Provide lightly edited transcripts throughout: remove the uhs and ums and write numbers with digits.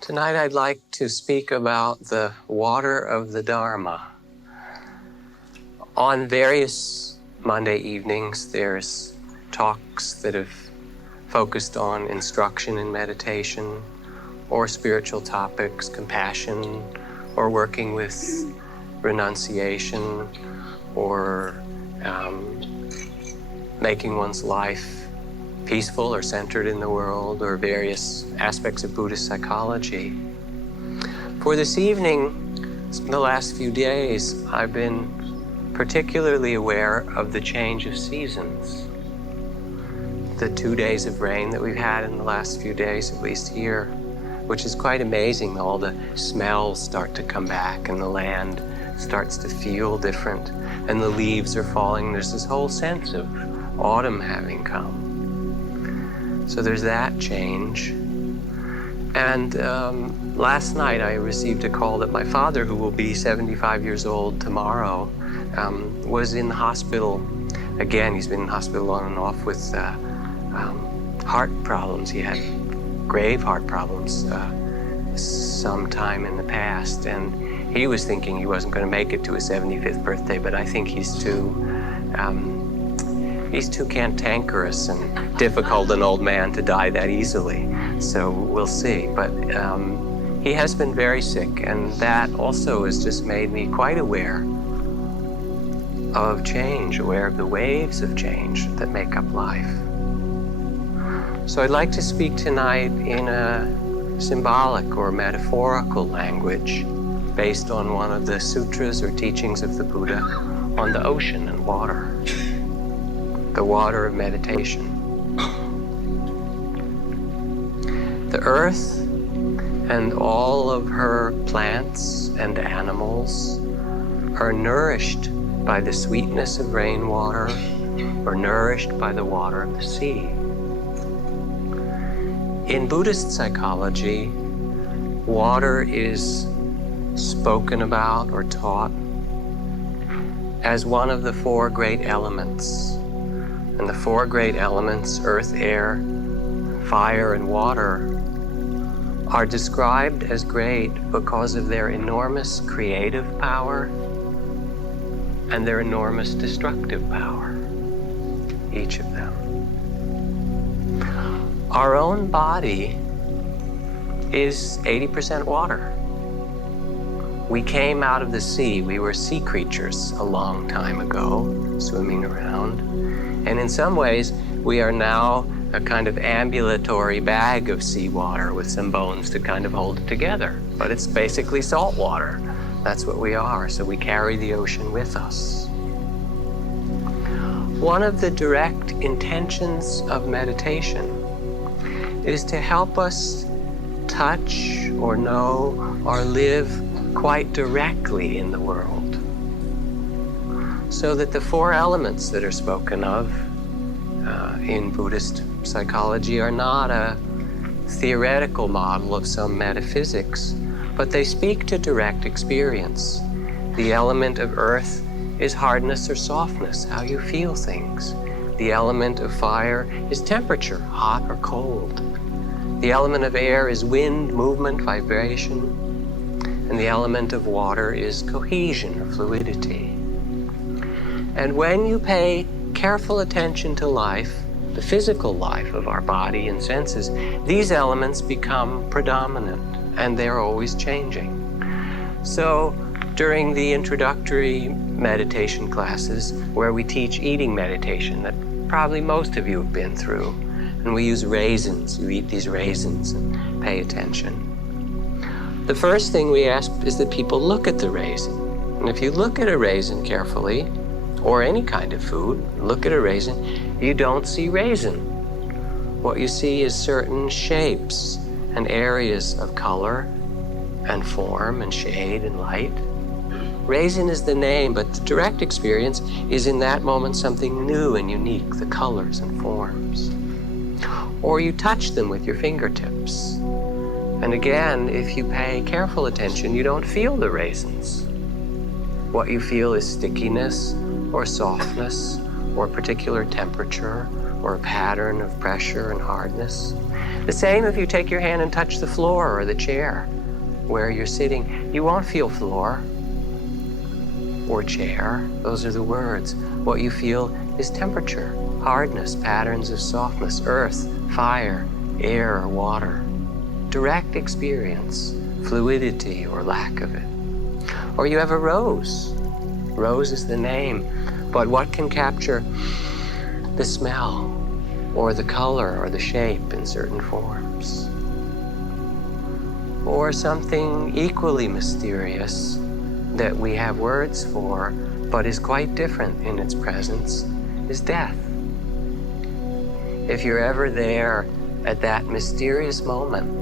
Tonight I'd like to speak about the water of the Dharma. On various Monday evenings, there's talks that have focused on instruction in meditation, or spiritual topics, compassion, or working with renunciation, or making one's life peaceful or centered in the world, or various aspects of Buddhist psychology. For this evening, the last few days, I've been particularly aware of the change of seasons. The 2 days of rain that we've had in the last few days, at least here, which is quite amazing. All the smells start to come back and the land starts to feel different and the leaves are falling. There's this whole sense of autumn having come. So there's that change. And last night I received a call that my father, who will be 75 years old tomorrow, was in the hospital. Again, he's been in the hospital on and off with heart problems. He had grave heart problems sometime in the past, and he was thinking he wasn't going to make it to his 75th birthday, but I think he's too cantankerous and difficult an old man to die that easily. So we'll see. But he has been very sick, and that also has just made me quite aware of change, aware of the waves of change that make up life. So I'd like to speak tonight in a symbolic or metaphorical language based on one of the sutras or teachings of the Buddha on the ocean and water. The water of meditation. The earth and all of her plants and animals are nourished by the sweetness of rainwater or nourished by the water of the sea. In Buddhist psychology, water is spoken about or taught as one of the 4 great elements. And the 4 great elements, earth, air, fire, and water, are described as great because of their enormous creative power and their enormous destructive power, each of them. Our own body is 80% water. We came out of the sea. We were sea creatures a long time ago, swimming around. And in some ways, we are now a kind of ambulatory bag of seawater with some bones to kind of hold it together. But it's basically salt water. That's what we are. So we carry the ocean with us. One of the direct intentions of meditation is to help us touch or know or live quite directly in the world. So that the 4 elements that are spoken of in Buddhist psychology are not a theoretical model of some metaphysics, but they speak to direct experience. The element of earth is hardness or softness, how you feel things. The element of fire is temperature, hot or cold. The element of air is wind, movement, vibration. And the element of water is cohesion or fluidity. And when you pay careful attention to life, the physical life of our body and senses, these elements become predominant, and they're always changing. So during the introductory meditation classes, where we teach eating meditation that probably most of you have been through, and we use raisins, you eat these raisins and pay attention. The first thing we ask is that people look at the raisin. And if you look at a raisin carefully, or any kind of food, look at a raisin, you don't see raisin. What you see is certain shapes and areas of color and form and shade and light. Raisin is the name, but the direct experience is in that moment something new and unique, the colors and forms. Or you touch them with your fingertips. And again, if you pay careful attention, you don't feel the raisins. What you feel is stickiness or softness or particular temperature or a pattern of pressure and hardness. The same if you take your hand and touch the floor or the chair where you're sitting. You won't feel floor or chair. Those are the words. What you feel is temperature, hardness, patterns of softness, earth, fire, air, or water. Direct experience, fluidity or lack of it. Or you have a rose. Rose is the name, but what can capture the smell or the color or the shape in certain forms? Or something equally mysterious that we have words for, but is quite different in its presence, is death. If you're ever there at that mysterious moment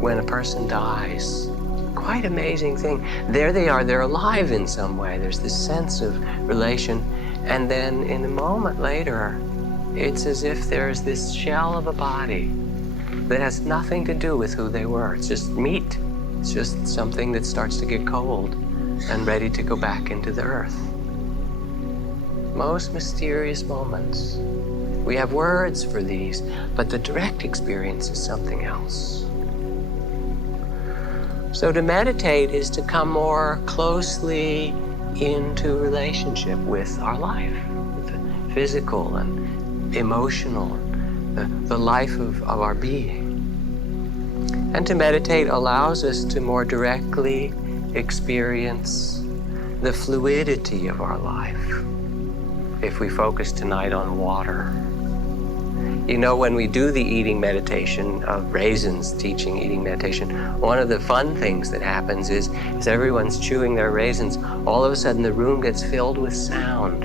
when a person dies, quite amazing thing. There they are, they're alive in some way. There's this sense of relation. And then in a moment later, it's as if there's this shell of a body that has nothing to do with who they were. It's just meat. It's just something that starts to get cold and ready to go back into the earth. Most mysterious moments. We have words for these, but the direct experience is something else. So to meditate is to come more closely into relationship with our life, with the physical and emotional, the life of our being. And to meditate allows us to more directly experience the fluidity of our life. If we focus tonight on water. You know, when we do the eating meditation of Raisins teaching eating meditation, one of the fun things that happens is as everyone's chewing their raisins, all of a sudden the room gets filled with sound.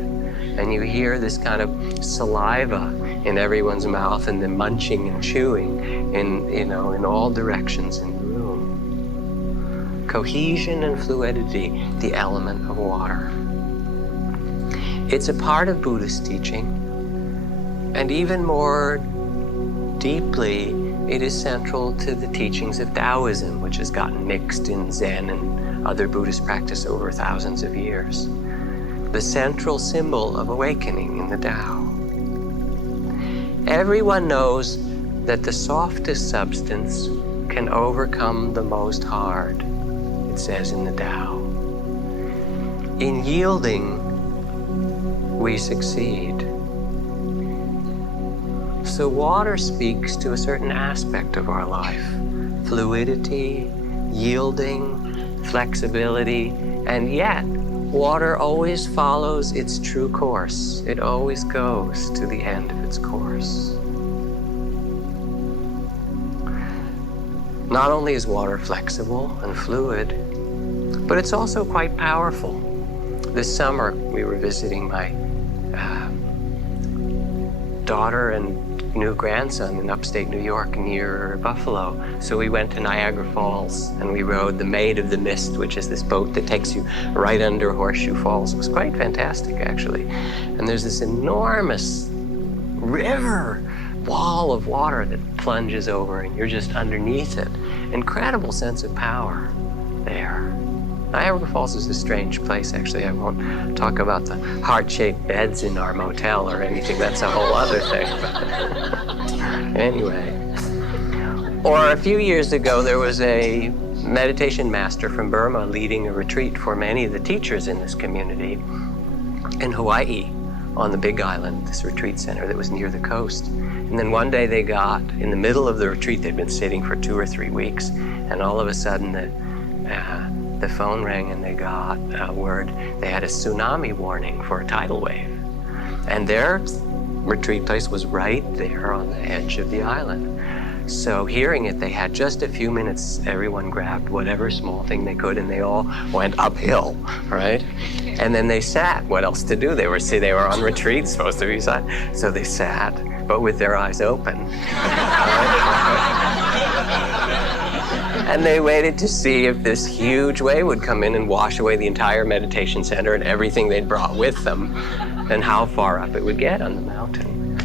And you hear this kind of saliva in everyone's mouth and the munching and chewing in all directions in the room. Cohesion and fluidity, the element of water. It's a part of Buddhist teaching. And even more deeply, it is central to the teachings of Taoism, which has gotten mixed in Zen and other Buddhist practice over thousands of years. The central symbol of awakening in the Tao. Everyone knows that the softest substance can overcome the most hard, it says in the Tao. In yielding, we succeed. So water speaks to a certain aspect of our life. Fluidity, yielding, flexibility, and yet water always follows its true course. It always goes to the end of its course. Not only is water flexible and fluid, but it's also quite powerful. This summer, we were visiting my daughter and new grandson in upstate New York near Buffalo. So we went to Niagara Falls and we rode the Maid of the Mist, which is this boat that takes you right under Horseshoe Falls. It was quite fantastic, actually. And there's this enormous river wall of water that plunges over and you're just underneath it. Incredible sense of power there. Niagara Falls is a strange place, actually. I won't talk about the heart-shaped beds in our motel or anything. That's a whole other thing. Anyway. Or a few years ago, there was a meditation master from Burma leading a retreat for many of the teachers in this community in Hawaii on the Big Island, this retreat center that was near the coast. And then one day they got, in the middle of the retreat, they'd been sitting for 2 or 3 weeks, and all of a sudden the phone rang and they got word they had a tsunami warning for a tidal wave. And their retreat place was right there on the edge of the island. So hearing it, they had just a few minutes. Everyone grabbed whatever small thing they could and they all went uphill, right? And then they sat. What else to do? They were on retreat, supposed to be sat. So they sat, but with their eyes open. And they waited to see if this huge wave would come in and wash away the entire meditation center and everything they'd brought with them, and how far up it would get on the mountain.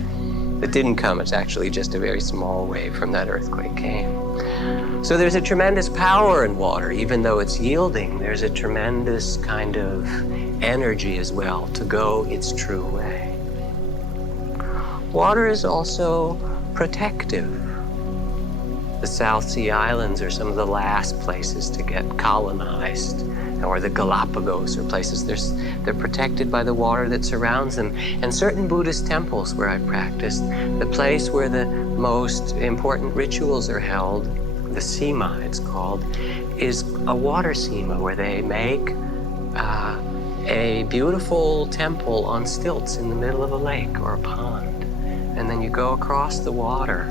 It didn't come. It's actually just a very small wave from that earthquake came. So there's a tremendous power in water. Even though it's yielding, there's a tremendous kind of energy as well to go its true way. Water is also protective. The South Sea Islands are some of the last places to get colonized, or the Galapagos, or places they're protected by the water that surrounds them. And certain Buddhist temples where I practiced, the place where the most important rituals are held, the sima it's called, is a water sima where they make a beautiful temple on stilts in the middle of a lake or a pond. And then you go across the water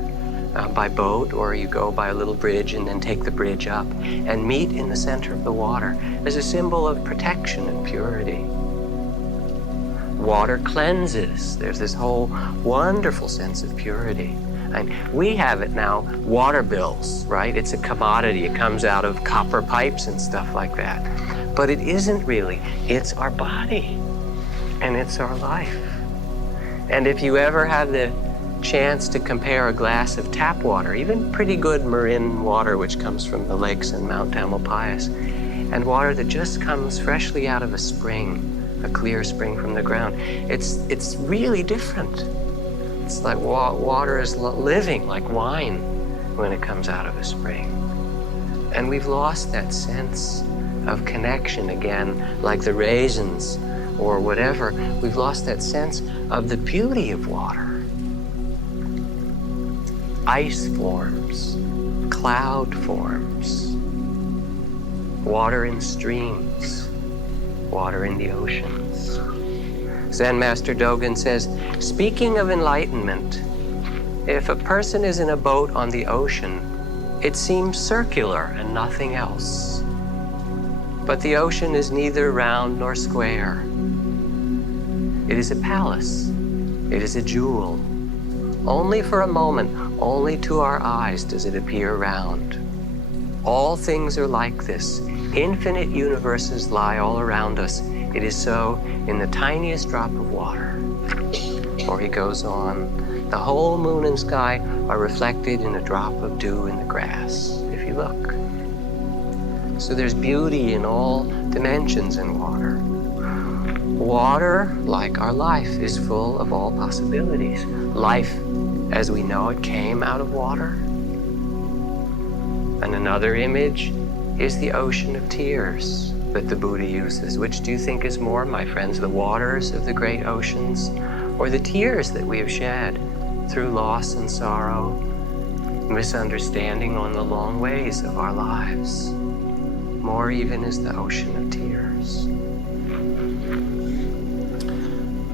by boat, or you go by a little bridge and then take the bridge up and meet in the center of the water as a symbol of protection and purity. Water cleanses. There's this whole wonderful sense of purity. And we have it now, water bills, right? It's a commodity. It comes out of copper pipes and stuff like that. But it isn't really. It's our body, and it's our life. And if you ever have the chance to compare a glass of tap water, even pretty good Marin water, which comes from the lakes in Mount Tamalpais, and water that just comes freshly out of a spring, a clear spring from the ground, it's really different. It's like water is living, like wine, when it comes out of a spring. And we've lost that sense of connection again, like the raisins or whatever. We've lost that sense of the beauty of water. Ice forms, cloud forms, water in streams, water in the oceans. Zen Master Dogen says, speaking of enlightenment, if a person is in a boat on the ocean, it seems circular and nothing else. But the ocean is neither round nor square. It is a palace. It is a jewel. Only for a moment, only to our eyes does it appear round. All things are like this. Infinite universes lie all around us. It is so in the tiniest drop of water. Or he goes on, the whole moon and sky are reflected in a drop of dew in the grass, if you look. So there's beauty in all dimensions in water. Water, like our life, is full of all possibilities. Life, as we know it, came out of water. And another image is the ocean of tears that the Buddha uses. Which do you think is more, my friends, the waters of the great oceans, or the tears that we have shed through loss and sorrow, misunderstanding on the long ways of our lives? More even is the ocean of tears.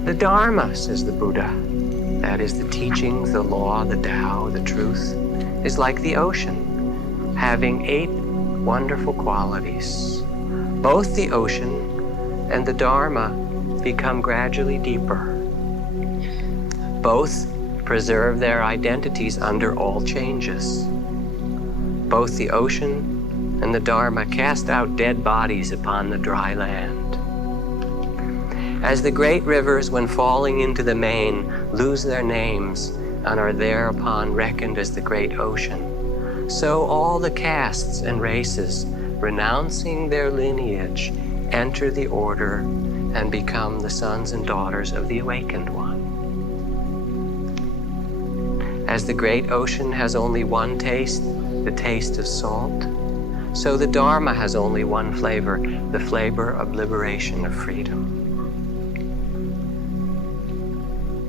The Dharma, says the Buddha, that is the teachings, the law, the Tao, the truth, is like the ocean, having 8 wonderful qualities. Both the ocean and the Dharma become gradually deeper. Both preserve their identities under all changes. Both the ocean and the Dharma cast out dead bodies upon the dry land. As the great rivers, when falling into the main, lose their names and are thereupon reckoned as the great ocean, so all the castes and races, renouncing their lineage, enter the order and become the sons and daughters of the awakened one. As the great ocean has only one taste, the taste of salt, so the Dharma has only one flavor, the flavor of liberation, of freedom.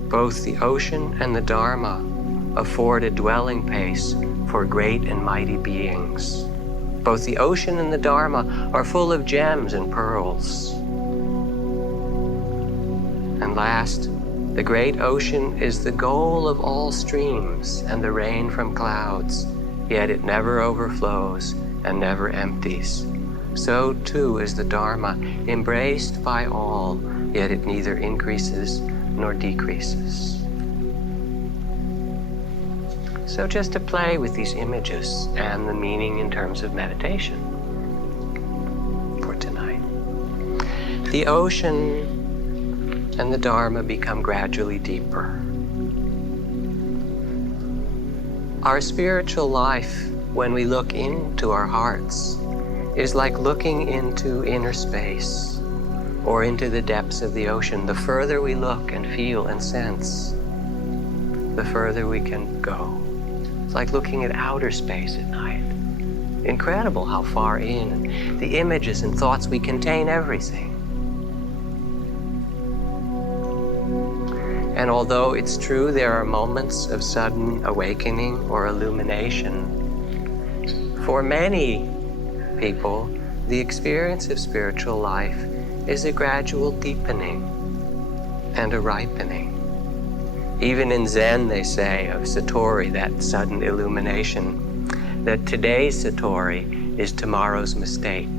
Both the ocean and the Dharma afford a dwelling place for great and mighty beings. Both the ocean and the Dharma are full of gems and pearls. And last, the great ocean is the goal of all streams and the rain from clouds, yet it never overflows and never empties. So too is the Dharma, embraced by all, yet it neither increases nor decreases. So just to play with these images and the meaning in terms of meditation for tonight. The ocean and the Dharma become gradually deeper. Our spiritual life, when we look into our hearts, is like looking into inner space or into the depths of the ocean. The further we look and feel and sense, the further we can go. It's like looking at outer space at night. Incredible how far in, and the images and thoughts we contain everything. And although it's true there are moments of sudden awakening or illumination, for many people, the experience of spiritual life is a gradual deepening and a ripening. Even in Zen, they say of Satori, that sudden illumination, that today's Satori is tomorrow's mistake.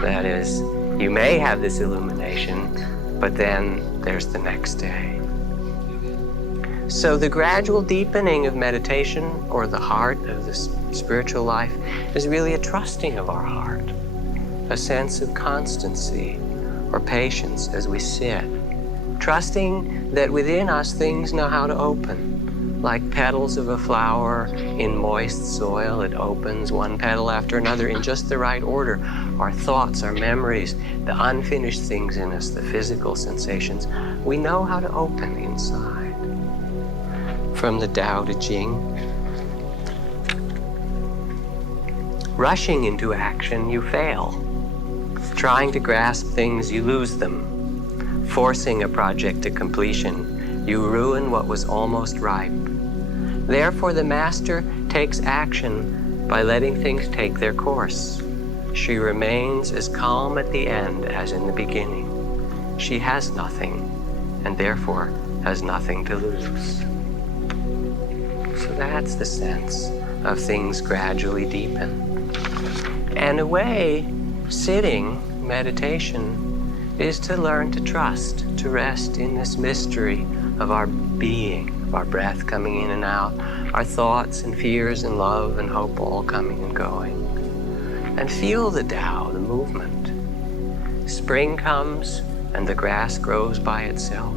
That is, you may have this illumination, but then there's the next day. So the gradual deepening of meditation, or the heart of the spiritual life, is really a trusting of our heart, a sense of constancy or patience as we sit, trusting that within us things know how to open. Like petals of a flower in moist soil, it opens one petal after another in just the right order. Our thoughts, our memories, the unfinished things in us, the physical sensations, we know how to open inside. From the 𝐷𝐷. Rushing into action, you fail. Trying to grasp things, you lose them. Forcing a project to completion, you ruin what was almost ripe. Therefore, the master takes action by letting things take their course. She remains as calm at the end as in the beginning. She has nothing, and therefore has nothing to lose. So that's the sense of things gradually deepen. And a way, sitting, meditation, is to learn to trust, to rest in this mystery of our being, of our breath coming in and out, our thoughts and fears and love and hope all coming and going. And feel the Tao, the movement. Spring comes and the grass grows by itself.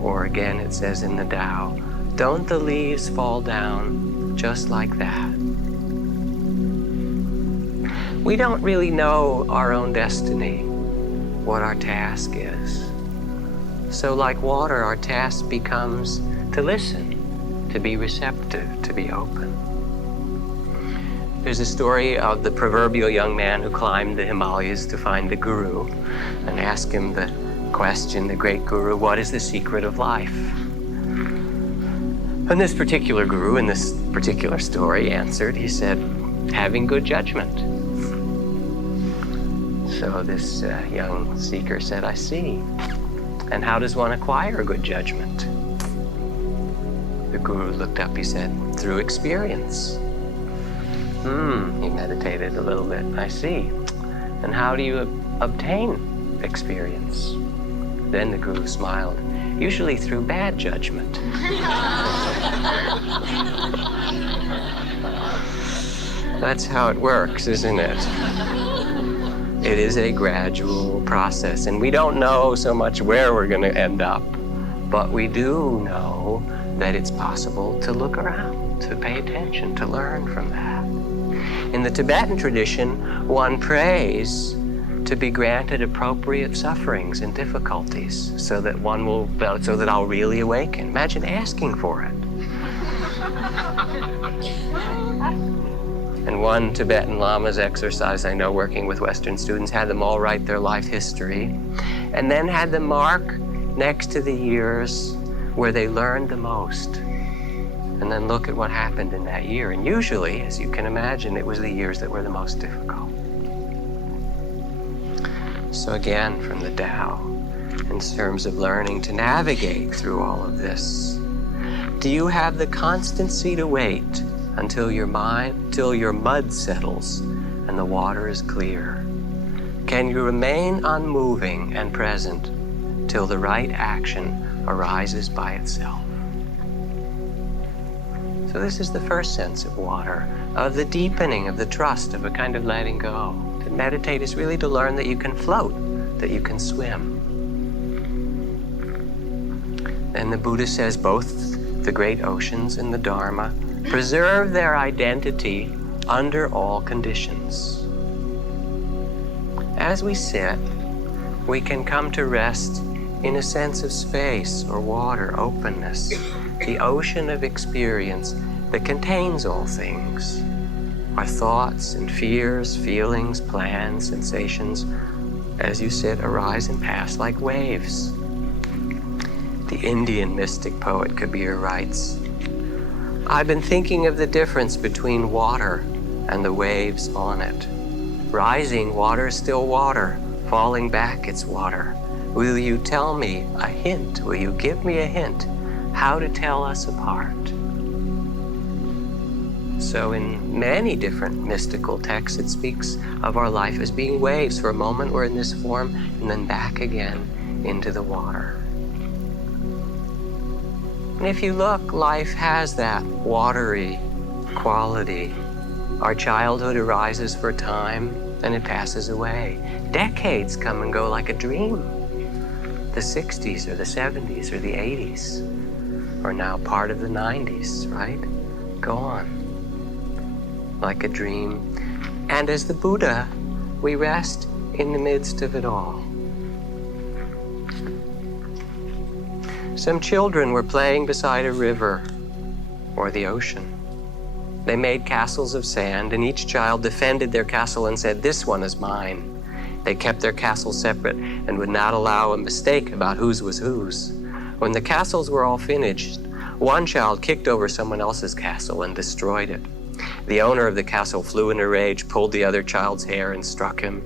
Or again it says in the Tao, don't the leaves fall down just like that? We don't really know our own destiny, what our task is. So like water, our task becomes to listen, to be receptive, to be open. There's a story of the proverbial young man who climbed the Himalayas to find the guru and ask him the question, the great guru, what is the secret of life? And this particular guru in this particular story answered, he said, having good judgment. So this young seeker said, I see. And how does one acquire good judgment? The guru looked up, he said, through experience. He meditated a little bit, I see. And how do you obtain experience? Then the guru smiled, usually through bad judgment. That's how it works, isn't it? It is a gradual process, and we don't know so much where we're going to end up, but we do know that it's possible to look around, to pay attention, to learn from that. In the Tibetan tradition, one prays to be granted appropriate sufferings and difficulties so that I'll really awaken. Imagine asking for it. And one Tibetan Lama's exercise I know working with Western students had them all write their life history and then had them mark next to the years where they learned the most. And then look at what happened in that year. And usually, as you can imagine, it was the years that were the most difficult. So again, from the Tao, in terms of learning to navigate through all of this, do you have the constancy to wait until your mud settles and the water is clear? Can you remain unmoving and present till the right action arises by itself? So this is the first sense of water, of the deepening, of the trust, of a kind of letting go. To meditate is really to learn that you can float, that you can swim. And the Buddha says both the great oceans and the Dharma preserve their identity under all conditions. As we sit, we can come to rest in a sense of space or water, openness, the ocean of experience that contains all things. Our thoughts and fears, feelings, plans, sensations, as you said, arise and pass like waves. The Indian mystic poet Kabir writes, I've been thinking of the difference between water and the waves on it. Rising water is still water, falling back it's water. Will you tell me a hint, will you give me a hint, how to tell us apart? So in many different mystical texts, it speaks of our life as being waves. For a moment we're in this form, and then back again into the water. And if you look, life has that watery quality. Our childhood arises for a time, and it passes away. Decades come and go like a dream. The 60s or the 70s or the 80s, or now part of the 90s, right? Go on. Like a dream. And as the Buddha, we rest in the midst of it all. Some children were playing beside a river or the ocean. They made castles of sand, and each child defended their castle and said, this one is mine. They kept their castles separate and would not allow a mistake about whose was whose. When the castles were all finished, one child kicked over someone else's castle and destroyed it. The owner of the castle flew in a rage, pulled the other child's hair and struck him.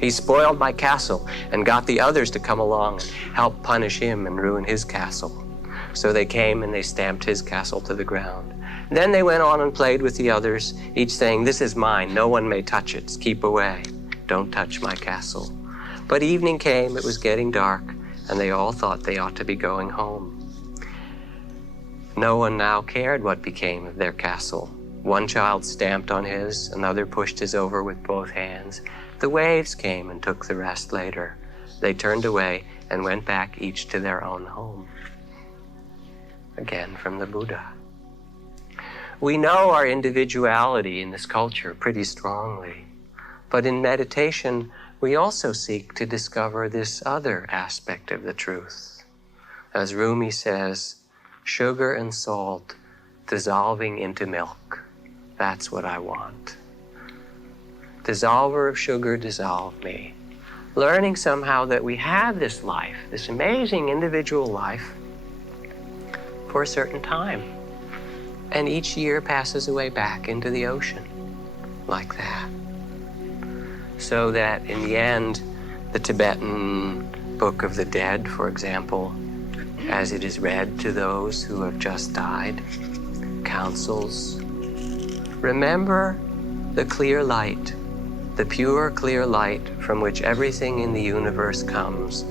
He spoiled my castle and got the others to come along and help punish him and ruin his castle. So they came and they stamped his castle to the ground. Then they went on and played with the others, each saying, this is mine, no one may touch it, keep away, don't touch my castle. But evening came, it was getting dark, and they all thought they ought to be going home. No one now cared what became of their castle. One child stamped on his, another pushed his over with both hands. The waves came and took the rest later. They turned away and went back each to their own home. Again from the Buddha. We know our individuality in this culture pretty strongly, but in meditation, we also seek to discover this other aspect of the truth. As Rumi says, sugar and salt dissolving into milk. That's what I want. Dissolver of sugar, dissolve me. Learning somehow that we have this life, this amazing individual life, for a certain time. And each year passes away back into the ocean, like that. So that in the end, the Tibetan Book of the Dead, for example, as it is read to those who have just died, counsels, remember the clear light, the pure clear light from which everything in the universe comes,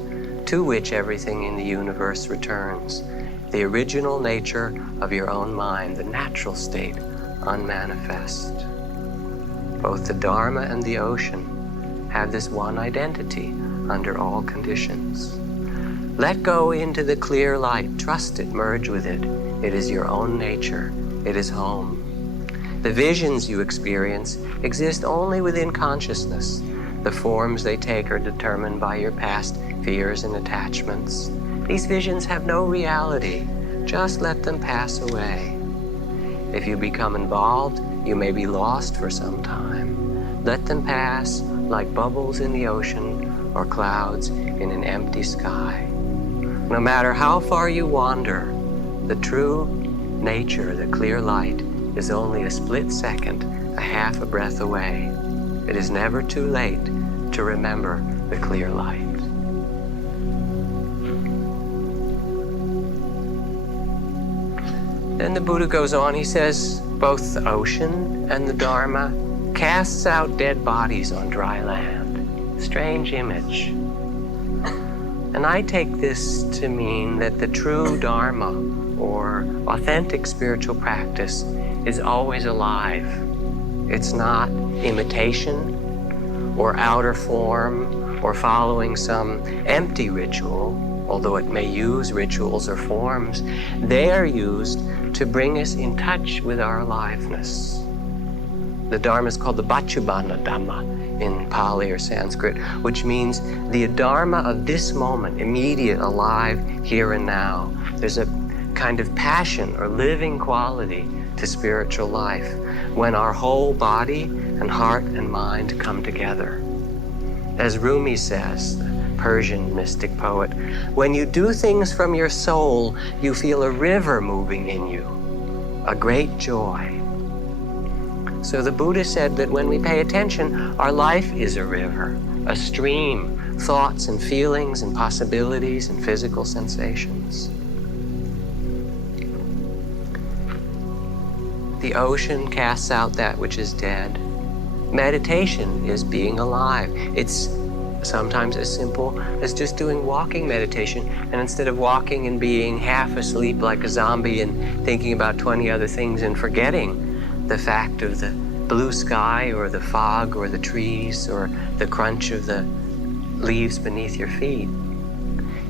to which everything in the universe returns, the original nature of your own mind, the natural state, unmanifest. Both the Dharma and the ocean have this one identity under all conditions. Let go into the clear light, trust it, merge with it. It is your own nature, it is home. The visions you experience exist only within consciousness. The forms they take are determined by your past fears and attachments. These visions have no reality. Just let them pass away. If you become involved, you may be lost for some time. Let them pass like bubbles in the ocean or clouds in an empty sky. No matter how far you wander, the true nature, the clear light, is only a split second, a half a breath away. It is never too late to remember the clear light. Then the Buddha goes on, he says, both the ocean and the Dharma casts out dead bodies on dry land. Strange image. And I take this to mean that the true Dharma, or authentic spiritual practice, is always alive. It's not imitation or outer form or following some empty ritual, although it may use rituals or forms. They are used to bring us in touch with our aliveness. The Dharma is called the Bachubana Dhamma in Pali or Sanskrit, which means the Dharma of this moment, immediate, alive, here and now. There's a kind of passion or living quality to spiritual life when our whole body and heart and mind come together. As Rumi says, the Persian mystic poet, when you do things from your soul, you feel a river moving in you, a great joy. So the Buddha said that when we pay attention, our life is a river, a stream, thoughts and feelings and possibilities and physical sensations. The ocean casts out that which is dead. Meditation is being alive. It's sometimes as simple as just doing walking meditation, and instead of walking and being half asleep like a zombie and thinking about 20 other things and forgetting the fact of the blue sky or the fog or the trees or the crunch of the leaves beneath your feet,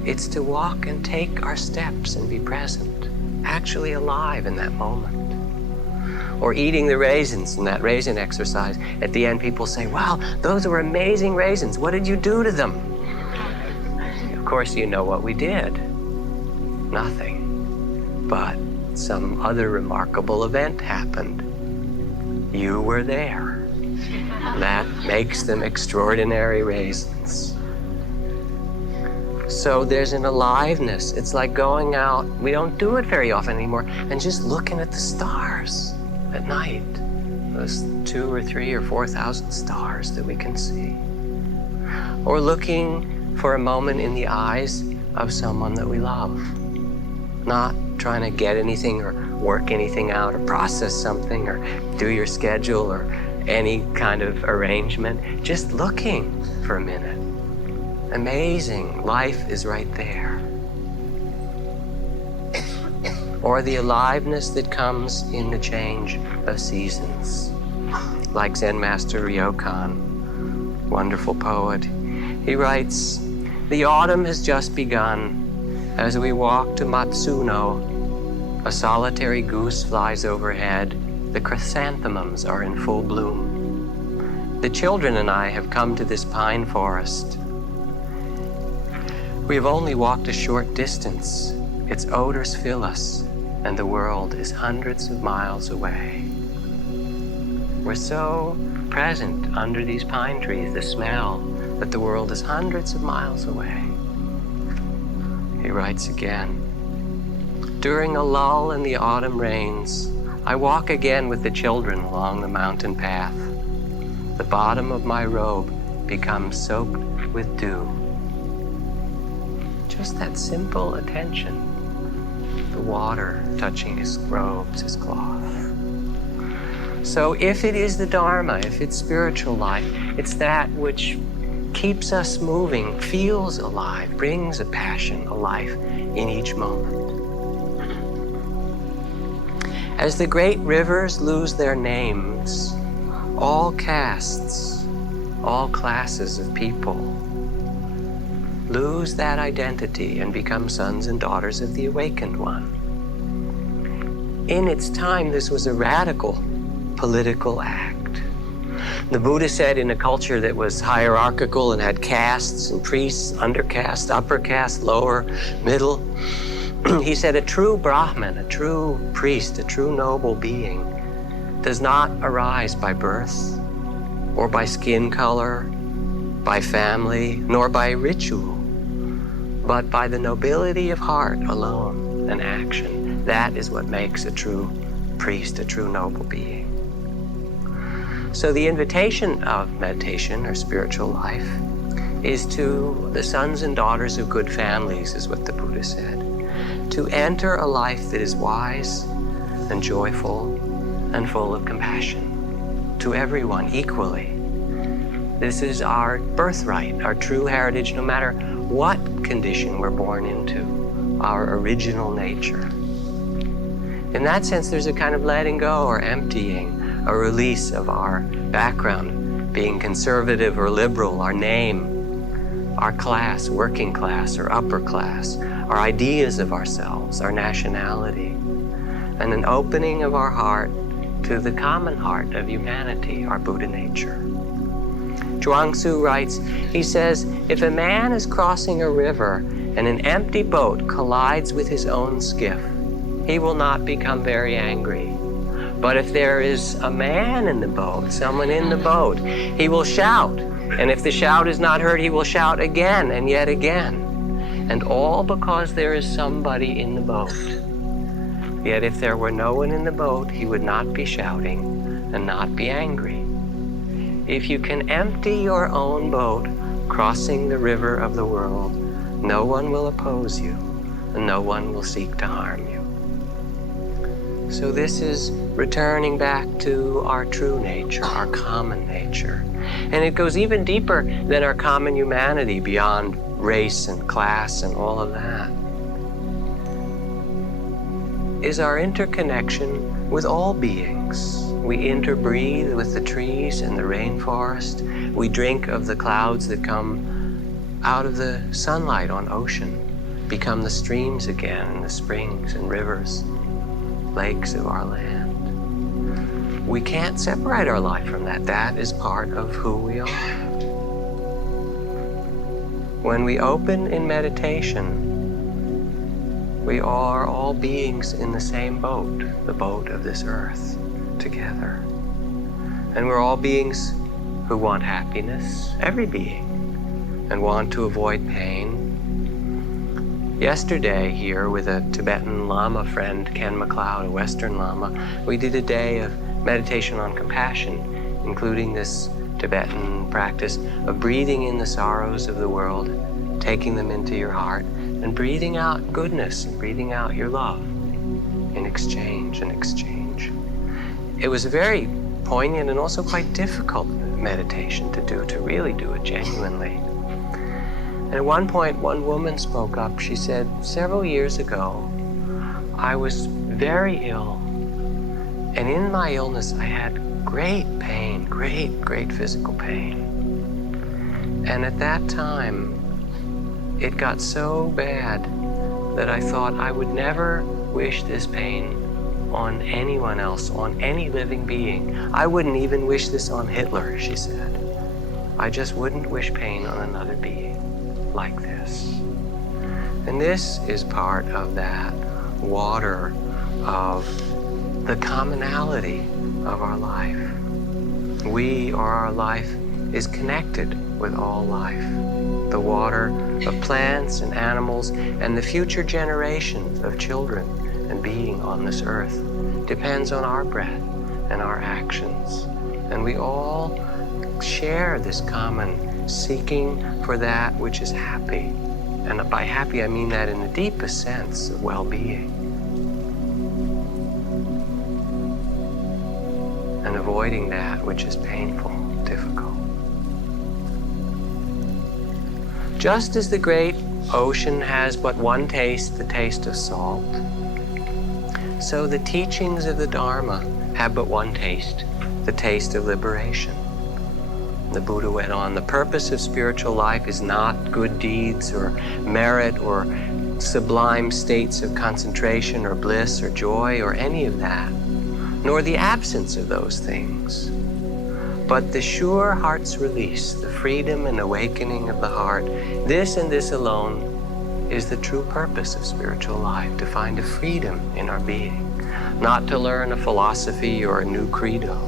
it's to walk and take our steps and be present, actually alive in that moment. Or eating the raisins in that raisin exercise. At the end, people say, wow, those were amazing raisins. What did you do to them? Of course, you know what we did. Nothing. But some other remarkable event happened. You were there. That makes them extraordinary raisins. So there's an aliveness. It's like going out, we don't do it very often anymore, and just looking at the stars at night, those 2,000 or 3,000 or 4,000 stars that we can see. Or looking for a moment in the eyes of someone that we love. Not trying to get anything or work anything out or process something or do your schedule or any kind of arrangement. Just looking for a minute. Amazing, life is right there. Or the aliveness that comes in the change of seasons. Like Zen Master 𝐉𝐚𝐤𝐿, wonderful poet. He writes, the autumn has just begun. As we walk to Matsuno, a solitary goose flies overhead. The chrysanthemums are in full bloom. The children and I have come to this pine forest. We have only walked a short distance. Its odors fill us, and the world is hundreds of miles away. We're so present under these pine trees, the smell, that the world is hundreds of miles away. He writes again, during a lull in the autumn rains, I walk again with the children along the mountain path. The bottom of my robe becomes soaked with dew. Just that simple attention. The water touching his robes, his cloth. So if it is the Dharma, if it's spiritual life, it's that which keeps us moving, feels alive, brings a passion, a life in each moment. As the great rivers lose their names, all castes, all classes of people lose that identity and become sons and daughters of the awakened one. In its time, this was a radical political act. The Buddha said in a culture that was hierarchical and had castes and priests, undercaste, upper caste, lower, middle, he said a true Brahman, a true priest, a true noble being does not arise by birth or by skin color, by family, nor by ritual, but by the nobility of heart alone and action. That is what makes a true priest, a true noble being. So the invitation of meditation or spiritual life is to the sons and daughters of good families, is what the Buddha said, to enter a life that is wise and joyful and full of compassion to everyone equally. This is our birthright, our true heritage, no matter what condition we're born into, our original nature. In that sense, there's a kind of letting go or emptying, a release of our background, being conservative or liberal, our name, our class, working class or upper class, our ideas of ourselves, our nationality, and an opening of our heart to the common heart of humanity, our Buddha nature. Zhuangzi writes, he says, if a man is crossing a river and an empty boat collides with his own skiff, he will not become very angry. But if there is a man in the boat, someone in the boat, he will shout. And if the shout is not heard, he will shout again and yet again. And all because there is somebody in the boat. Yet if there were no one in the boat, he would not be shouting and not be angry. If you can empty your own boat crossing the river of the world, no one will oppose you and no one will seek to harm you. So this is returning back to our true nature, our common nature. And it goes even deeper than our common humanity, beyond race and class and all of that. Is our interconnection with all beings. We interbreathe with the trees and the rainforest. We drink of the clouds that come out of the sunlight on ocean, become the streams again, and the springs and rivers, lakes of our land. We can't separate our life from that. That is part of who we are. When we open in meditation, we are all beings in the same boat, the boat of this earth, together. And we're all beings who want happiness, every being, and want to avoid pain. Yesterday here with a Tibetan Lama friend, 𝐜𝐭𝐿, a Western Lama, we did a day of meditation on compassion, including this Tibetan practice of breathing in the sorrows of the world, taking them into your heart, and breathing out goodness and breathing out your love in exchange. It was a very poignant and also quite difficult meditation to do, to really do it genuinely. And at one point, one woman spoke up. She said, several years ago, I was very ill. And in my illness, I had great pain, great physical pain. And at that time, it got so bad that I thought I would never wish this pain on anyone else, on any living being. I wouldn't even wish this on Hitler, she said. I just wouldn't wish pain on another being like this. And this is part of that water of the commonality of our life. We, or our life, is connected with all life. The water of plants and animals and the future generations of children and being on this earth depends on our breath and our actions. And we all share this common seeking for that which is happy. And by happy, I mean that in the deepest sense of well-being. And avoiding that which is painful, difficult. Just as the great ocean has but one taste, the taste of salt, so the teachings of the Dharma have but one taste, the taste of liberation. The Buddha went on, the purpose of spiritual life is not good deeds or merit or sublime states of concentration or bliss or joy or any of that, nor the absence of those things, but the sure heart's release, the freedom and awakening of the heart. This and this alone is the true purpose of spiritual life, to find a freedom in our being, not to learn a philosophy or a new credo,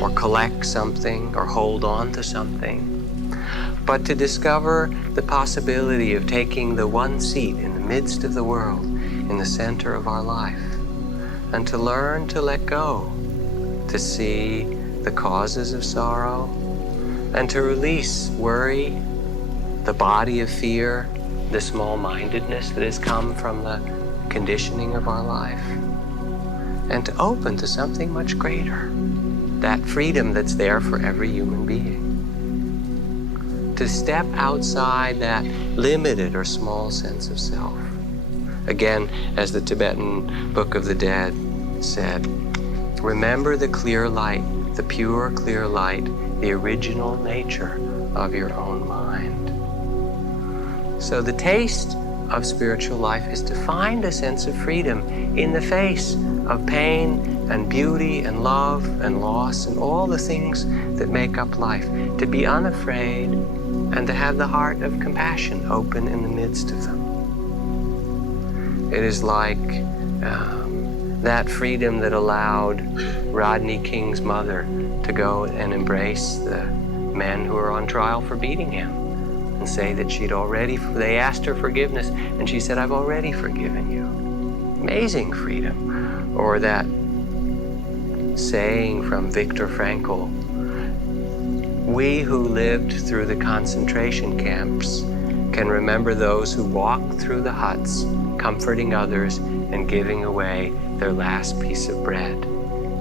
or collect something or hold on to something, but to discover the possibility of taking the one seat in the midst of the world, in the center of our life, and to learn to let go, to see the causes of sorrow, and to release worry, the body of fear, the small-mindedness that has come from the conditioning of our life, and to open to something much greater, that freedom that's there for every human being. To step outside that limited or small sense of self. Again, as the Tibetan Book of the Dead said, remember the clear light, the pure clear light, the original nature of your own mind. So the taste of spiritual life is to find a sense of freedom in the face of pain and beauty and love and loss and all the things that make up life, to be unafraid and to have the heart of compassion open in the midst of them. It is like that freedom that allowed Rodney King's mother to go and embrace the men who were on trial for beating him and say that they asked her forgiveness and she said, "I've already forgiven you." Amazing freedom. Or that saying from Viktor Frankl, "We who lived through the concentration camps can remember those who walked through the huts, comforting others and giving away their last piece of bread.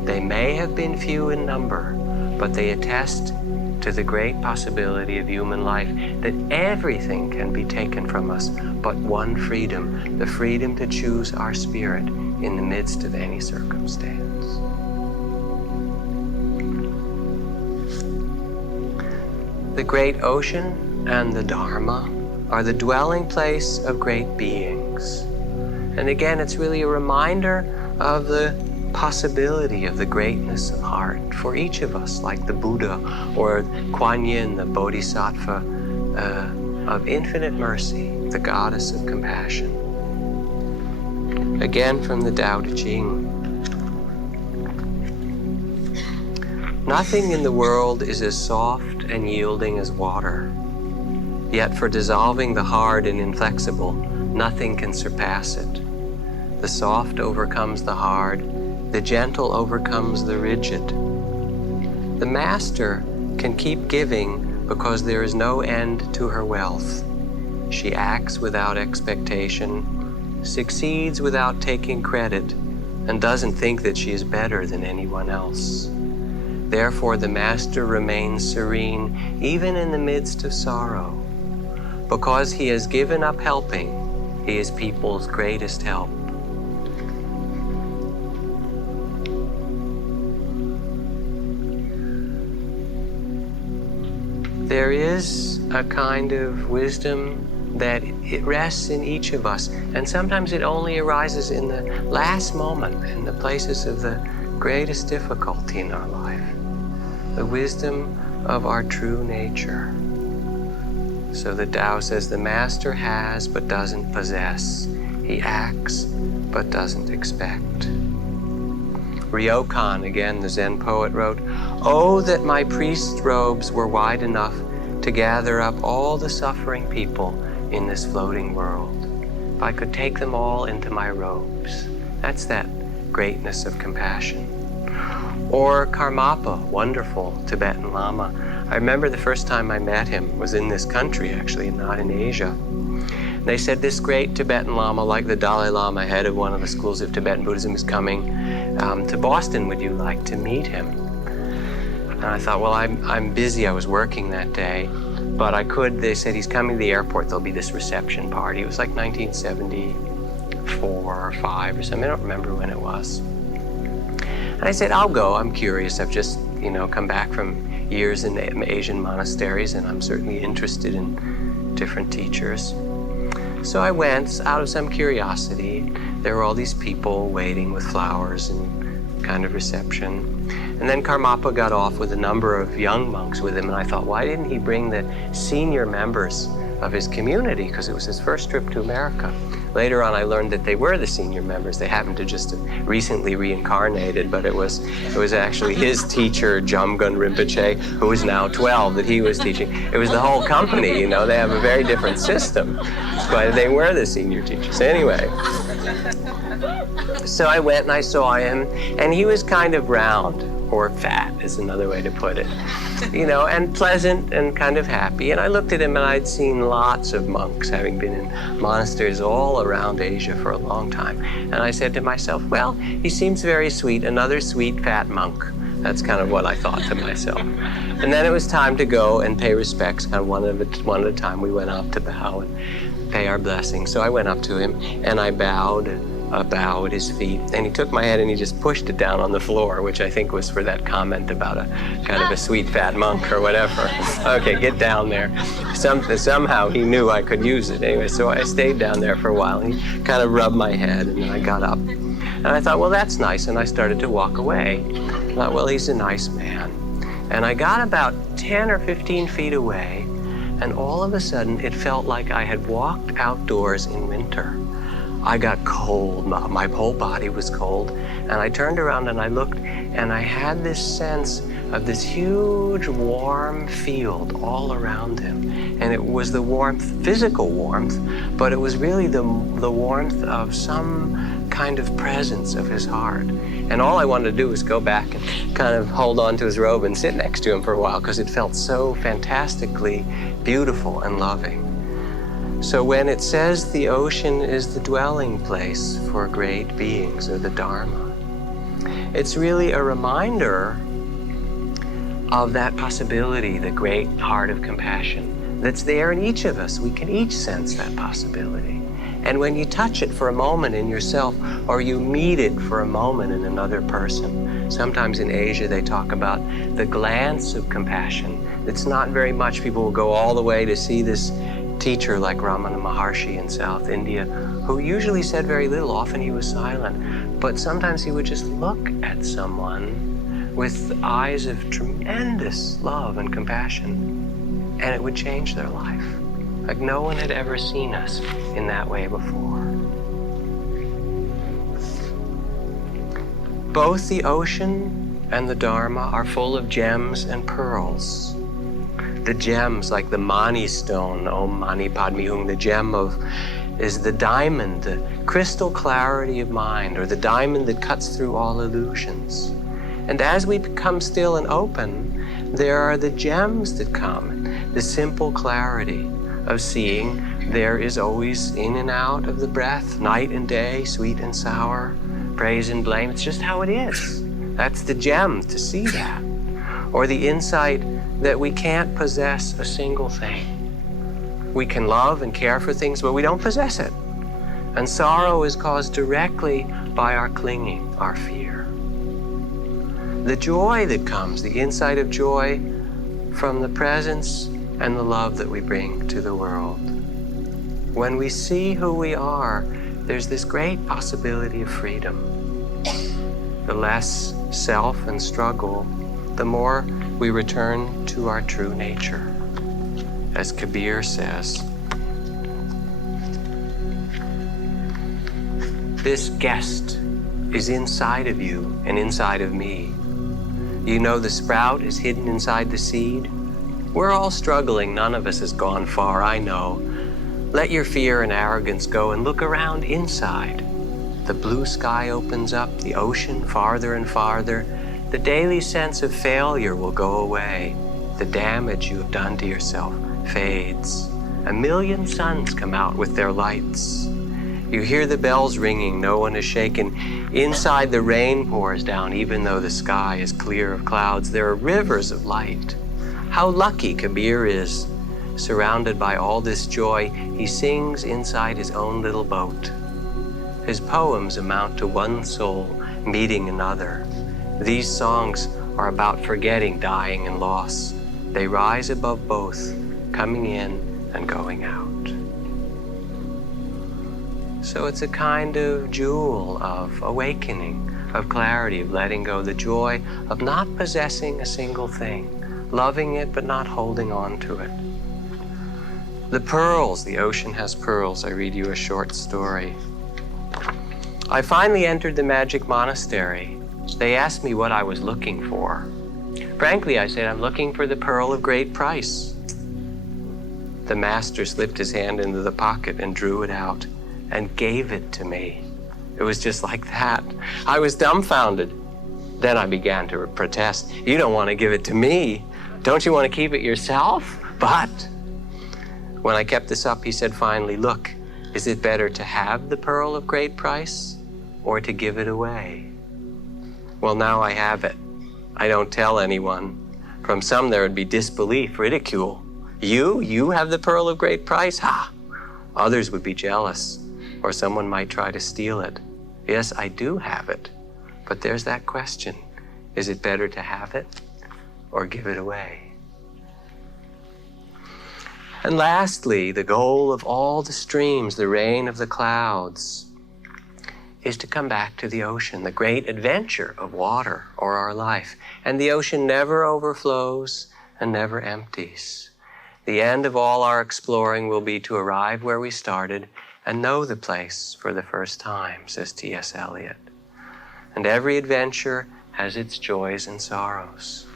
They may have been few in number, but they attest to the great possibility of human life, that everything can be taken from us but one freedom, the freedom to choose our spirit in the midst of any circumstance." The great ocean and the Dharma are the dwelling place of great beings. And again, it's really a reminder of the possibility of the greatness of heart for each of us, like the Buddha or Kuan Yin, the Bodhisattva of infinite mercy, the goddess of compassion. Again from the Tao Te Ching. Nothing in the world is as soft and yielding as water. Yet for dissolving the hard and inflexible, nothing can surpass it. The soft overcomes the hard, the gentle overcomes the rigid. The master can keep giving because there is no end to her wealth. She acts without expectation, succeeds without taking credit, and doesn't think that she is better than anyone else. Therefore, the master remains serene even in the midst of sorrow. Because he has given up helping, he is people's greatest help. There is a kind of wisdom that it rests in each of us, and sometimes it only arises in the last moment, in the places of the greatest difficulty in our life. The wisdom of our true nature. So the Tao says the master has but doesn't possess. He acts but doesn't expect. Ryokan, again, the Zen poet, wrote, "Oh, that my priest's robes were wide enough to gather up all the suffering people in this floating world. If I could take them all into my robes." That's that greatness of compassion. Or Karmapa, wonderful Tibetan Lama. I remember the first time I met him was in this country, actually, not in Asia. They said this great Tibetan Lama, like the Dalai Lama, head of one of the schools of Tibetan Buddhism, is coming to Boston. Would you like to meet him? And I thought, well, I'm busy. I was working that day, but I could. They said he's coming to the airport. There'll be this reception party. It was like 1974 or 5 or something. I don't remember when it was. And I said, I'll go. I'm curious. I've just, come back from years in Asian monasteries, and I'm certainly interested in different teachers. So I went out of some curiosity. There were all these people waiting with flowers and kind of reception. And then Karmapa got off with a number of young monks with him, and I thought, why didn't he bring the senior members of his community? Because it was his first trip to America. Later on, I learned that they were the senior members. They happened to just have recently reincarnated, but it was actually his teacher, Jamgon Rinpoche, who is now 12, that he was teaching. It was the whole company, they have a very different system, but they were the senior teachers. Anyway, so I went and I saw him, and he was kind of round, or fat is another way to put it, and pleasant and kind of happy. And I looked at him, and I'd seen lots of monks, having been in monasteries all around Asia for a long time. And I said to myself, well, he seems very sweet, another sweet fat monk. That's kind of what I thought to myself. And then it was time to go and pay respects, kind of one at a time. We went up to bow and pay our blessings. So I went up to him, and I bowed a bow at his feet, and he took my head and he just pushed it down on the floor, which I think was for that comment about a kind of a sweet fat monk or whatever. Okay, get down there. Somehow he knew I could use it. Anyway, so I stayed down there for a while, and he kind of rubbed my head, and then I got up. And I thought, well, that's nice. And I started to walk away. I thought, well, he's a nice man. And I got about 10 or 15 feet away, and all of a sudden, it felt like I had walked outdoors in winter. I got cold, my whole body was cold, and I turned around and I looked, and I had this sense of this huge warm field all around him. And it was the warmth, physical warmth, but it was really the warmth of some kind of presence of his heart. And all I wanted to do was go back and kind of hold on to his robe and sit next to him for a while, because it felt so fantastically beautiful and loving. So when it says the ocean is the dwelling place for great beings, or the Dharma, it's really a reminder of that possibility, the great heart of compassion that's there in each of us. We can each sense that possibility. And when you touch it for a moment in yourself, or you meet it for a moment in another person, sometimes in Asia they talk about the glance of compassion. It's not very much. People will go all the way to see this teacher like Ramana Maharshi in South India, who usually said very little. Often he was silent, but sometimes he would just look at someone with eyes of tremendous love and compassion, and it would change their life. Like no one had ever seen us in that way before. Both the ocean and the Dharma are full of gems and pearls. The gems, like the Mani stone, Om Mani Padme Hum, the gem is the diamond, the crystal clarity of mind, or the diamond that cuts through all illusions. And as we become still and open, there are the gems that come, the simple clarity of seeing there is always in and out of the breath, night and day, sweet and sour, praise and blame. It's just how it is. That's the gem, to see that. Or the insight that we can't possess a single thing. We can love and care for things, but we don't possess it. And sorrow is caused directly by our clinging, our fear. The joy that comes, the insight of joy from the presence and the love that we bring to the world. When we see who we are, there's this great possibility of freedom. The less self and struggle, the more we return to our true nature. As Kabir says, this guest is inside of you and inside of me. You know the sprout is hidden inside the seed. We're all struggling. None of us has gone far, I know. Let your fear and arrogance go and look around inside. The blue sky opens up, the ocean farther and farther. The daily sense of failure will go away. The damage you have done to yourself fades. 1,000,000 suns come out with their lights. You hear the bells ringing, no one is shaken. Inside, the rain pours down, even though the sky is clear of clouds. There are rivers of light. How lucky Kabir is. Surrounded by all this joy, he sings inside his own little boat. His poems amount to one soul meeting another. These songs are about forgetting dying and loss. They rise above both, coming in and going out. So it's a kind of jewel of awakening, of clarity, of letting go, the joy of not possessing a single thing, loving it but not holding on to it. The pearls, the ocean has pearls. I read you a short story. I finally entered the magic monastery. They asked me what I was looking for. Frankly, I said, I'm looking for the pearl of great price. The master slipped his hand into the pocket and drew it out and gave it to me. It was just like that. I was dumbfounded. Then I began to protest. You don't want to give it to me. Don't you want to keep it yourself? But when I kept this up, he said finally, look, is it better to have the pearl of great price or to give it away? Well, now I have it. I don't tell anyone. From some there would be disbelief, ridicule. You have the pearl of great price? Ha! Others would be jealous, or someone might try to steal it. Yes, I do have it, but there's that question. Is it better to have it or give it away? And lastly, the goal of all the streams, the rain of the clouds, is to come back to the ocean, the great adventure of water or our life. And the ocean never overflows and never empties. The end of all our exploring will be to arrive where we started and know the place for the first time, says T.S. Eliot. And every adventure has its joys and sorrows.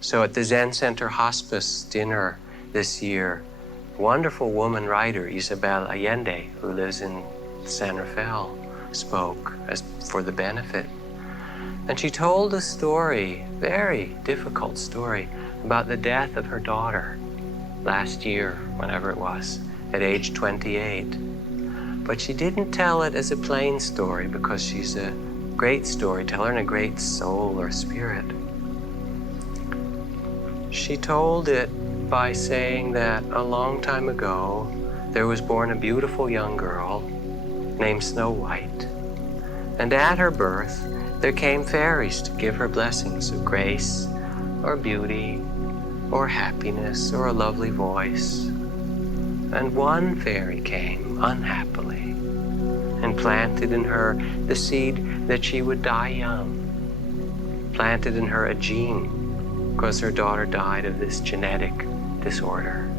So at the Zen Center Hospice dinner this year, a wonderful woman writer, Isabel Allende, who lives in San Rafael, spoke as for the benefit. And she told a story, very difficult story, about the death of her daughter last year, whenever it was, at age 28. But she didn't tell it as a plain story because she's a great storyteller and a great soul or spirit. She told it by saying that a long time ago, there was born a beautiful young girl named Snow White. And at her birth, there came fairies to give her blessings of grace or beauty or happiness or a lovely voice. And one fairy came unhappily and planted in her the seed that she would die young, planted in her a gene because her daughter died of this genetic disorder.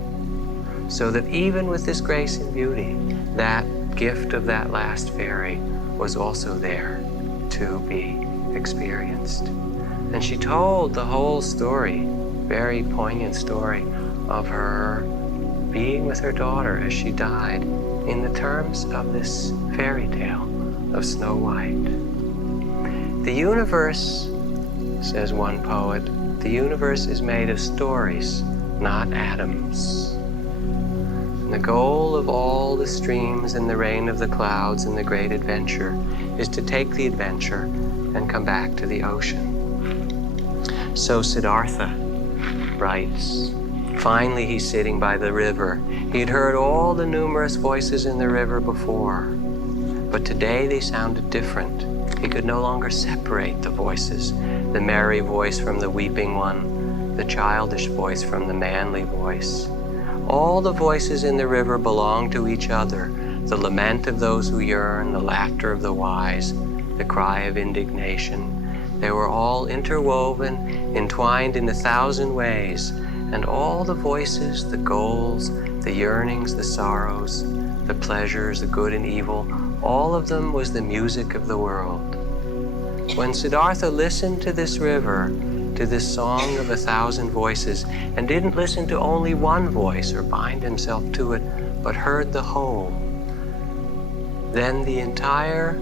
So that even with this grace and beauty, that gift of that last fairy was also there to be experienced. And she told the whole story, very poignant story, of her being with her daughter as she died in the terms of this fairy tale of Snow White. The universe, says one poet, the universe is made of stories, not atoms. And the goal of all the streams and the rain of the clouds and the great adventure is to take the adventure and come back to the ocean. So Siddhartha writes, finally he's sitting by the river. He'd heard all the numerous voices in the river before, but today they sounded different. He could no longer separate the voices, the merry voice from the weeping one, the childish voice from the manly voice. All the voices in the river belong to each other, the lament of those who yearn, the laughter of the wise, the cry of indignation. They were all interwoven, entwined in 1,000 ways, and all the voices, the goals, the yearnings, the sorrows, the pleasures, the good and evil, all of them was the music of the world. When Siddhartha listened to this river, to this song of 1,000 voices, and didn't listen to only one voice or bind himself to it, but heard the whole, then the entire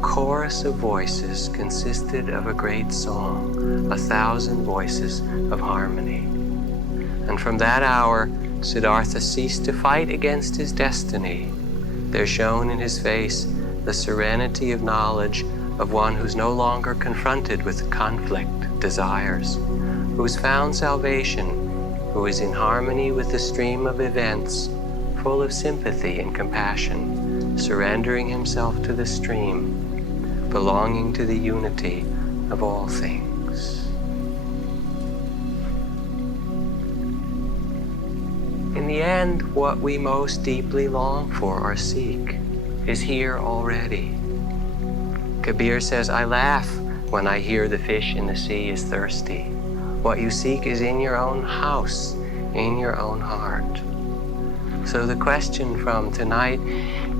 chorus of voices consisted of a great song, 1,000 voices of harmony. And from that hour, Siddhartha ceased to fight against his destiny. There shone in his face the serenity of knowledge of one who's no longer confronted with conflict, desires, who's found salvation, who is in harmony with the stream of events, full of sympathy and compassion, surrendering himself to the stream, belonging to the unity of all things. In the end, what we most deeply long for or seek is here already. Kabir says, I laugh when I hear the fish in the sea is thirsty. What you seek is in your own house, in your own heart. So the question from tonight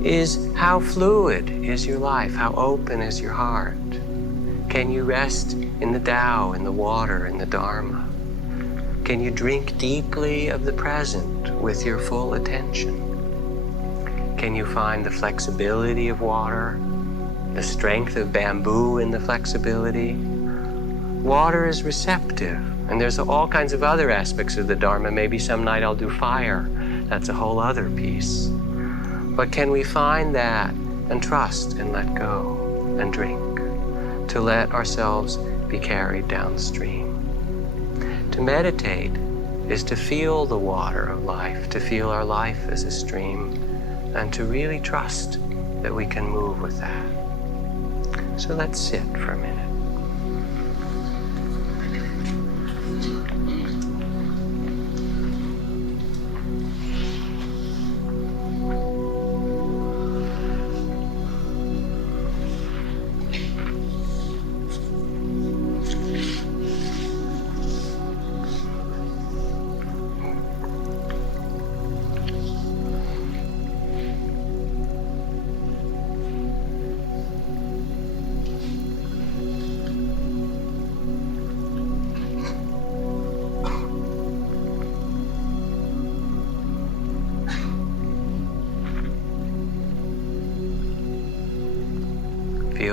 is, how fluid is your life? How open is your heart? Can you rest in the Tao, in the water, in the Dharma? Can you drink deeply of the present with your full attention? Can you find the flexibility of water, the strength of bamboo in the flexibility? Water is receptive, and there's all kinds of other aspects of the Dharma. Maybe some night I'll do fire. That's a whole other piece. But can we find that and trust and let go and drink, to let ourselves be carried downstream? To meditate is to feel the water of life, to feel our life as a stream, and to really trust that we can move with that. So let's sit for a minute.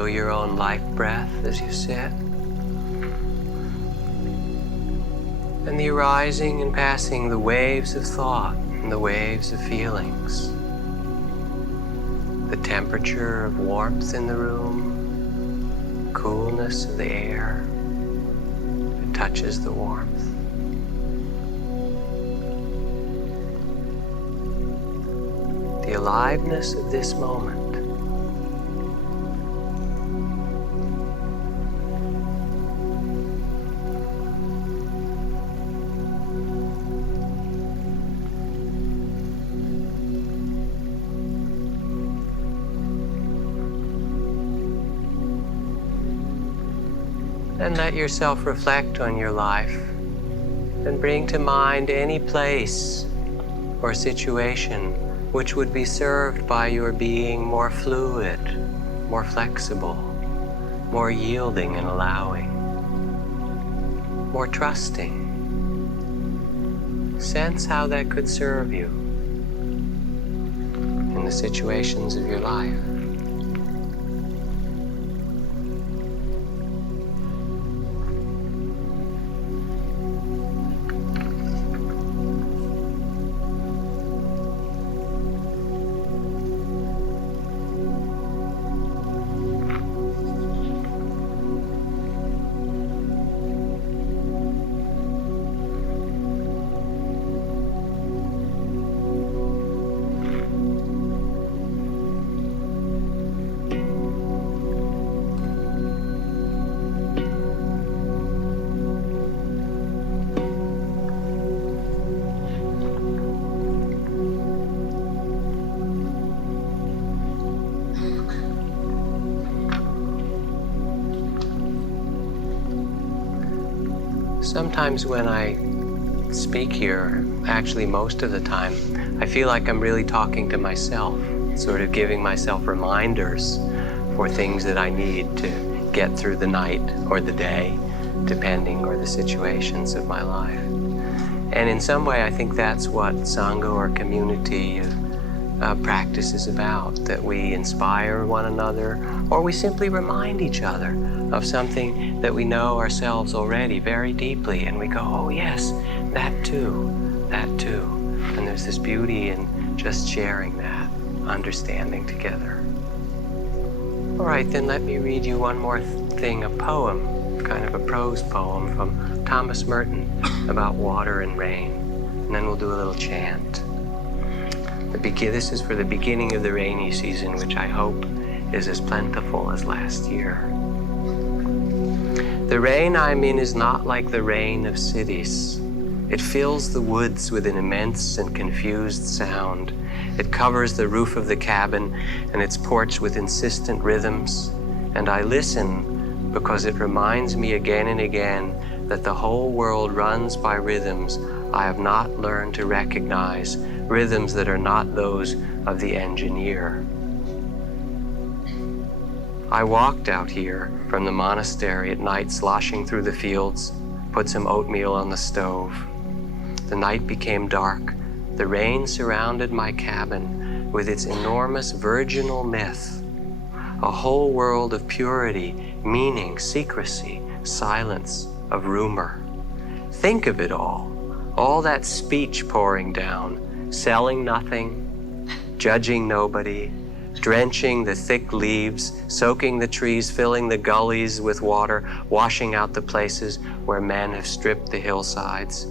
Feel your own life breath as you sit. And the arising and passing the waves of thought and the waves of feelings. The temperature of warmth in the room, coolness of the air. It touches the warmth. The aliveness of this moment. And let yourself reflect on your life and bring to mind any place or situation which would be served by your being more fluid, more flexible, more yielding and allowing, more trusting. Sense how that could serve you in the situations of your life. Sometimes when I speak here, actually most of the time, I feel like I'm really talking to myself, sort of giving myself reminders for things that I need to get through the night or the day, depending, or the situations of my life. And in some way, I think that's what Sangha or community of practice is about, that we inspire one another, or we simply remind each other of something that we know ourselves already very deeply, and we go, oh yes, that too, that too. And there's this beauty in just sharing that, understanding together. All right, then let me read you one more thing, a poem, kind of a prose poem from Thomas Merton about water and rain, and then we'll do a little chant. This is for the beginning of the rainy season, which I hope is as plentiful as last year. The rain I'm in is not like the rain of cities. It fills the woods with an immense and confused sound. It covers the roof of the cabin and its porch with insistent rhythms. And I listen because it reminds me again and again that the whole world runs by rhythms I have not learned to recognize, rhythms that are not those of the engineer. I walked out here from the monastery at night, sloshing through the fields, put some oatmeal on the stove. The night became dark. The rain surrounded my cabin with its enormous virginal myth, a whole world of purity, meaning, secrecy, silence, of rumor. Think of it all that speech pouring down, selling nothing, judging nobody, drenching the thick leaves, soaking the trees, filling the gullies with water, washing out the places where men have stripped the hillsides.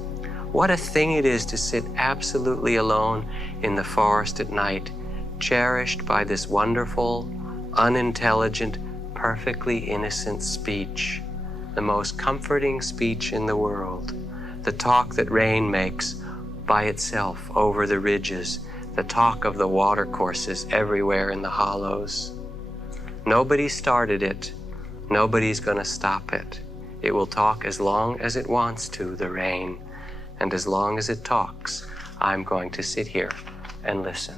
What a thing it is to sit absolutely alone in the forest at night, cherished by this wonderful, unintelligent, perfectly innocent speech, the most comforting speech in the world, the talk that rain makes by itself over the ridges, the talk of the water courses everywhere in the hollows. Nobody started it. Nobody's gonna stop it. It will talk as long as it wants to, the rain. And as long as it talks, I'm going to sit here and listen.